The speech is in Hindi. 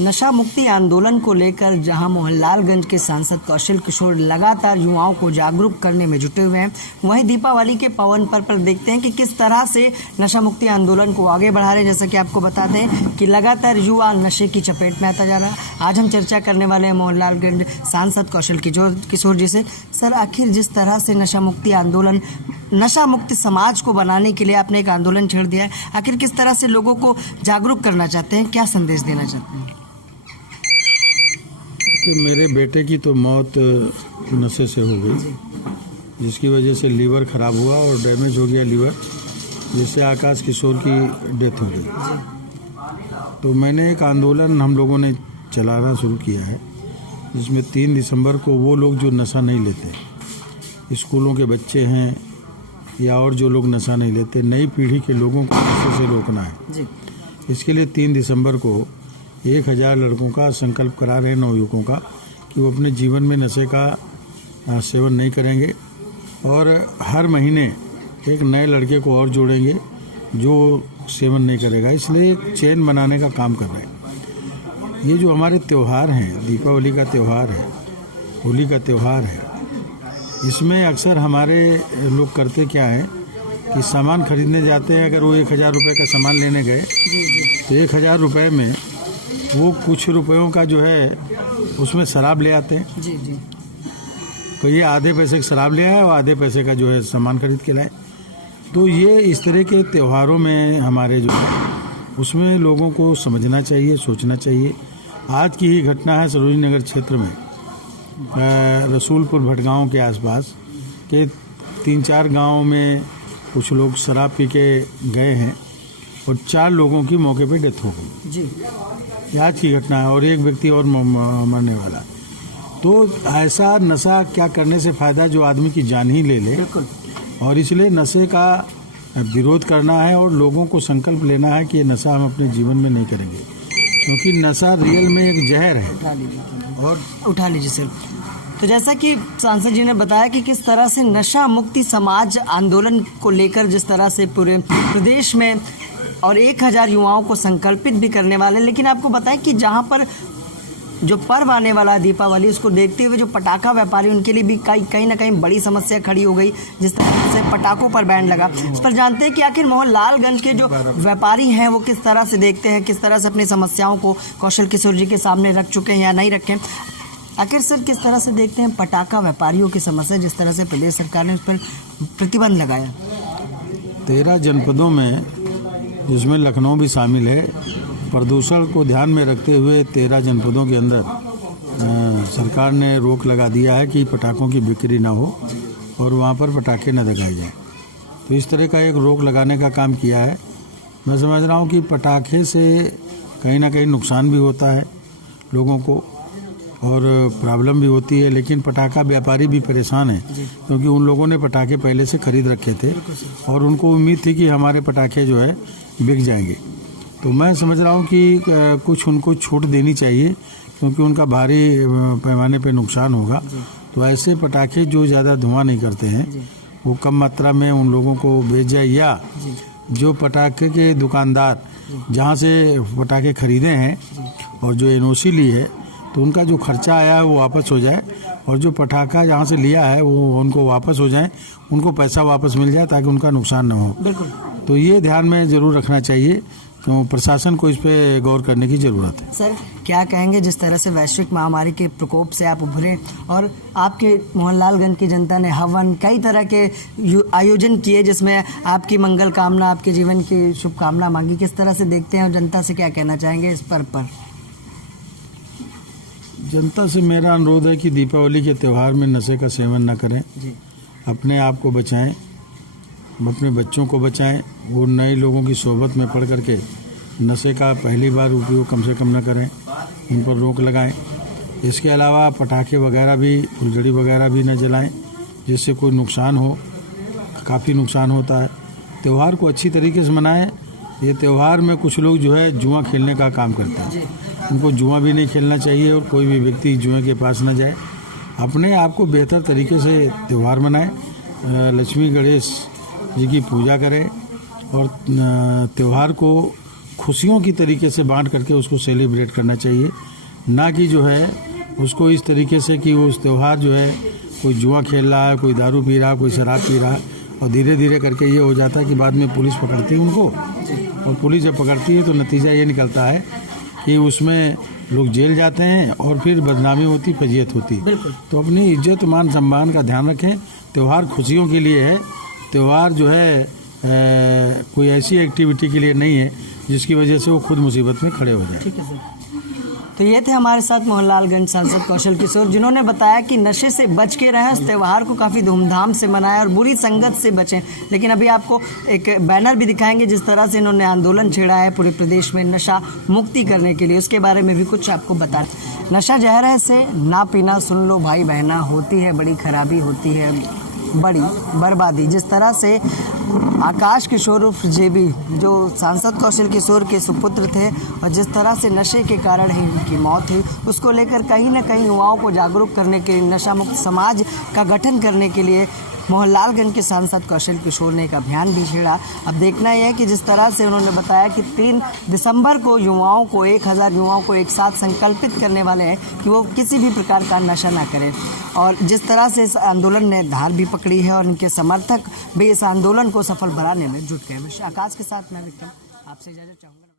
नशा मुक्ति आंदोलन को लेकर जहां मोहनलालगंज के सांसद कौशल किशोर लगातार युवाओं को जागरूक करने में जुटे हुए हैं, वहीं दीपावली के पावन पर्व पर देखते हैं कि किस तरह से नशा मुक्ति आंदोलन को आगे बढ़ा रहे हैं। जैसा कि आपको बताते हैं कि लगातार युवा नशे की चपेट में आता जा रहा है। आज हम चर्चा करने वाले हैं मोहनलालगंज सांसद कौशल किशोर जी से। सर, आखिर जिस तरह से नशा मुक्ति आंदोलन, नशा मुक्त समाज को बनाने के लिए आपने एक आंदोलन छेड़ दिया है, आखिर किस तरह से लोगों को जागरूक करना चाहते हैं, क्या संदेश देना चाहते हैं? कि मेरे बेटे की तो मौत नशे से हो गई, जिसकी वजह से लीवर खराब हुआ और डैमेज हो गया लीवर, जिससे आकाश किशोर की डेथ हो गई। तो मैंने एक आंदोलन हम लोगों ने चलाना शुरू किया है, जिसमें 3 दिसंबर को वो लोग जो नशा नहीं लेते, स्कूलों के बच्चे हैं या और जो लोग नशा नहीं लेते, नई पीढ़ी के लोगों को नशे से रोकना है जी। इसके लिए 3 दिसंबर को 1000 लड़कों का संकल्प करा रहे हैं, नवयुवकों का, कि वो अपने जीवन में नशे का सेवन नहीं करेंगे और हर महीने एक नए लड़के को और जोड़ेंगे जो सेवन नहीं करेगा। इसलिए एक चेन बनाने का काम कर रहे हैं। ये जो हमारे त्यौहार हैं, दीपावली का त्यौहार है, होली का त्यौहार है, इसमें अक्सर हमारे लोग करते क्या है कि सामान खरीदने जाते हैं। अगर वो 1000 रुपये का सामान लेने गए तो 1000 रुपये में वो कुछ रुपयों का जो है उसमें शराब ले आते हैं जी। तो ये आधे पैसे का शराब ले आए और आधे पैसे का जो है सामान खरीद के लाए। तो ये इस तरह के त्योहारों में हमारे जो है उसमें लोगों को समझना चाहिए, सोचना चाहिए। आज की ही घटना है सरोजनी नगर क्षेत्र में, रसूलपुर भटगांव के आसपास के 3-4 गांवों में कुछ लोग शराब पी के गए हैं और 4 लोगों की मौके पे डेथ हो गई जी। आज की घटना है और एक व्यक्ति और मरने वाला। तो ऐसा नशा क्या करने से फ़ायदा जो आदमी की जान ही ले ले, और इसलिए नशे का विरोध करना है और लोगों को संकल्प लेना है कि ये नशा हम अपने जीवन में नहीं करेंगे, क्योंकि नशा रियल में एक जहर है। और उठा लीजिए सर। तो जैसा कि सांसद जी ने बताया कि किस तरह से नशा मुक्ति समाज आंदोलन को लेकर जिस तरह से पूरे प्रदेश में और 1000 युवाओं को संकल्पित भी करने वाले, लेकिन आपको बताएं कि जहां पर जो पर्व आने वाला है दीपावली, उसको देखते हुए जो पटाखा व्यापारी, उनके लिए भी कहीं ना कहीं बड़ी समस्या खड़ी हो गई, जिस तरह से पटाखों पर बैन लगा। इस पर जानते हैं कि आखिर मोहनलालगंज के जो व्यापारी हैं वो किस तरह से देखते हैं, किस तरह से अपनी समस्याओं को कौशल किशोर जी के सामने रख चुके हैं या नहीं रखे। आखिर सर किस तरह से देखते हैं पटाखा व्यापारियों की समस्या, जिस तरह से प्रदेश सरकार ने उस पर प्रतिबंध लगाया? 13 जनपदों में, जिसमें लखनऊ भी शामिल है, प्रदूषण को ध्यान में रखते हुए 13 जनपदों के अंदर सरकार ने रोक लगा दिया है कि पटाखों की बिक्री ना हो और वहाँ पर पटाखे न लगाए जाएं। तो इस तरह का एक रोक लगाने का काम किया है। मैं समझ रहा हूँ कि पटाखे से कहीं ना कहीं नुकसान भी होता है लोगों को और प्रॉब्लम भी होती है, लेकिन पटाखा व्यापारी भी परेशान है, क्योंकि उन लोगों ने पटाखे पहले से खरीद रखे थे और उनको उम्मीद थी कि हमारे पटाखे जो है बिक जाएंगे। तो मैं समझ रहा हूँ कि कुछ उनको छूट देनी चाहिए, क्योंकि उनका भारी पैमाने पे नुकसान होगा। तो ऐसे पटाखे जो ज़्यादा धुआं नहीं करते हैं वो कम मात्रा में उन लोगों को भेज जाए, या जो पटाखे के दुकानदार जहाँ से पटाखे खरीदे हैं और जो NOC ली है, तो उनका जो खर्चा आया है वो वापस हो जाए, और जो पटाखा जहाँ से लिया है वो उनको वापस हो जाए, उनको पैसा वापस मिल जाए, ताकि उनका नुकसान ना हो। बिल्कुल। तो ये ध्यान में ज़रूर रखना चाहिए, तो प्रशासन को इस पे गौर करने की ज़रूरत है। सर, क्या कहेंगे जिस तरह से वैश्विक महामारी के प्रकोप से आप उभरे और आपके मोहनलालगंज की जनता ने हवन, कई तरह के आयोजन किए, जिसमें आपकी मंगल कामना, आपके जीवन की शुभकामना मांगी, किस तरह से देखते हैं और जनता से क्या कहना चाहेंगे इस पर्व पर? जनता से मेरा अनुरोध है कि दीपावली के त्यौहार में नशे का सेवन न करें जी। अपने आप को बचाएं, अपने बच्चों को बचाएं। वो नए लोगों की सोबत में पड़ करके नशे का पहली बार उपयोग कम से कम न करें, उन पर रोक लगाएं। इसके अलावा पटाखे वगैरह भी, फुलझड़ी वगैरह भी न जलाएं, जिससे कोई नुकसान हो, काफ़ी नुकसान होता है। त्यौहार को अच्छी तरीके से मनाएं। ये त्यौहार में कुछ लोग जो है जुआ खेलने का काम करते हैं, उनको जुआ भी नहीं खेलना चाहिए और कोई भी व्यक्ति जुए के पास न जाए। अपने आप को बेहतर तरीके से त्यौहार मनाएं, लक्ष्मी गणेश जी की पूजा करें और त्यौहार को खुशियों की तरीके से बांट करके उसको सेलिब्रेट करना चाहिए, ना कि जो है उसको इस तरीके से कि वो उस त्यौहार जो है कोई जुआ खेल रहा है, कोई दारू पी रहा है, कोई शराब पी रहा है, और धीरे धीरे करके ये हो जाता है कि बाद में पुलिस पकड़ती है उनको, और पुलिस जब पकड़ती है तो नतीजा ये निकलता है कि उसमें लोग जेल जाते हैं और फिर बदनामी होती, फजीयत होती। तो अपनी इज्जत मान सम्मान का ध्यान रखें। त्यौहार खुशियों के लिए है, त्यौहार जो है कोई ऐसी एक्टिविटी के लिए नहीं है जिसकी वजह से वो खुद मुसीबत में खड़े हो जाए। ठीक है सर। तो ये थे हमारे साथ मोहनलालगंज सांसद कौशल किशोर, जिन्होंने बताया कि नशे से बच के रहें, उस त्यौहार को काफ़ी धूमधाम से मनाएं और बुरी संगत से बचें। लेकिन अभी आपको एक बैनर भी दिखाएंगे जिस तरह से इन्होंने आंदोलन छेड़ा है पूरे प्रदेश में नशा मुक्ति करने के लिए, उसके बारे में भी कुछ आपको बता। नशा जहर है, से ना पीना, सुन लो भाई बहना, होती है बड़ी खराबी, होती है बड़ी बर्बादी। जिस तरह से आकाश किशोर उर्फ जेबी जो सांसद कौशल किशोर के सुपुत्र थे और जिस तरह से नशे के कारण ही उनकी मौत हुई, उसको लेकर कहीं ना कहीं युवाओं को जागरूक करने के लिए, नशा मुक्त समाज का गठन करने के लिए मोहनलालगंज के सांसद कौशल किशोर ने एक अभियान भी छेड़ा। अब देखना यह है कि जिस तरह से उन्होंने बताया कि 3 दिसंबर को युवाओं को 1000 युवाओं को एक साथ संकल्पित करने वाले हैं कि वो किसी भी प्रकार का नशा ना करें। और जिस तरह से इस आंदोलन ने धार भी पकड़ी है और इनके समर्थक भी इस आंदोलन को सफल बनाने में जुट गए। आकाश के साथ मैं विक्रम आपसे इजाजत चाहूँगा।